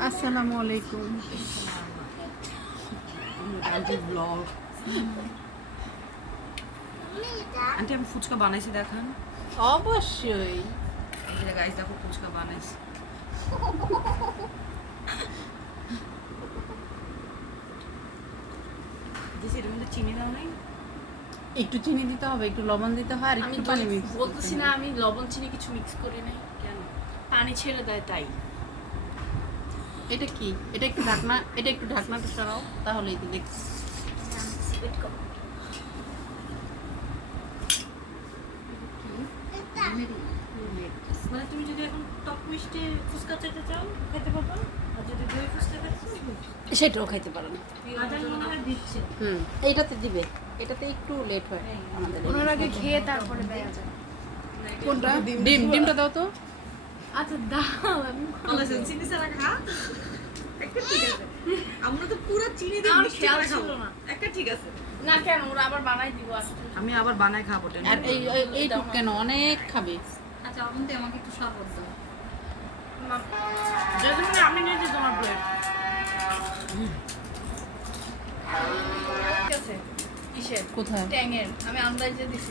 আসসালামু আলাইকুম। Aunty blog. Aunty আমি ফুচকা বানাইছি দেখান। অবশ্যই। এই যে গাইস দেখো ফুচকা বানাইছি। দিছি এর মধ্যে চিনি দাও নাই? একটু চিনি দিতে হবে, একটু লবণ দিতে হয়, আর আমি একটু পানি মিক্স বলতেছি না আমি লবণ চিনি কিছু মিক্স করি নাই, কেন? পানি ছেড়ে দেয় তাই। এটা কি? এটা একটু ঢাকনাটা সরাও, তাহলেই দিলে। মানে তুমি যদি এখন টক মিষ্টি ফুচকা চাইতে চাও খেতে পারবা, আর যদি দই ফুচকা খেতে চাও সেটাও খাইতে পারেন। আজান মনে হয় দিচ্ছে। এইটাতে দিবে, এটাতে একটু লেট হয় আমাদের। ওনার আগে খেয়ে তারপরে দেয়া যায়। কোনটা? ডিমটা দাও তো। আচ্ছা দাও, আমি বলেছেন চিনি ছাড়া খা। একটা ঠিক আছে। আমরা তো পুরো চিনি দিয়ে আমার মিষ্টি খেয়াল করে ছিল খাবো। না। একটা ঠিক আছে। না কেন ওরা আবার বানাই দিব আজকে। আমি আবার বানাই খাবো আর টেনশন এই এইটুক কেন? অনেক খাবে। আচ্ছা অবন্তি আমাকে একটু শরবত দাও। যদি আমি নিয়ে দিই তোমার প্লেট। ঠিক আছে কিসের কোথায়? ট্যাঙের আমি আন্দাজে দিছি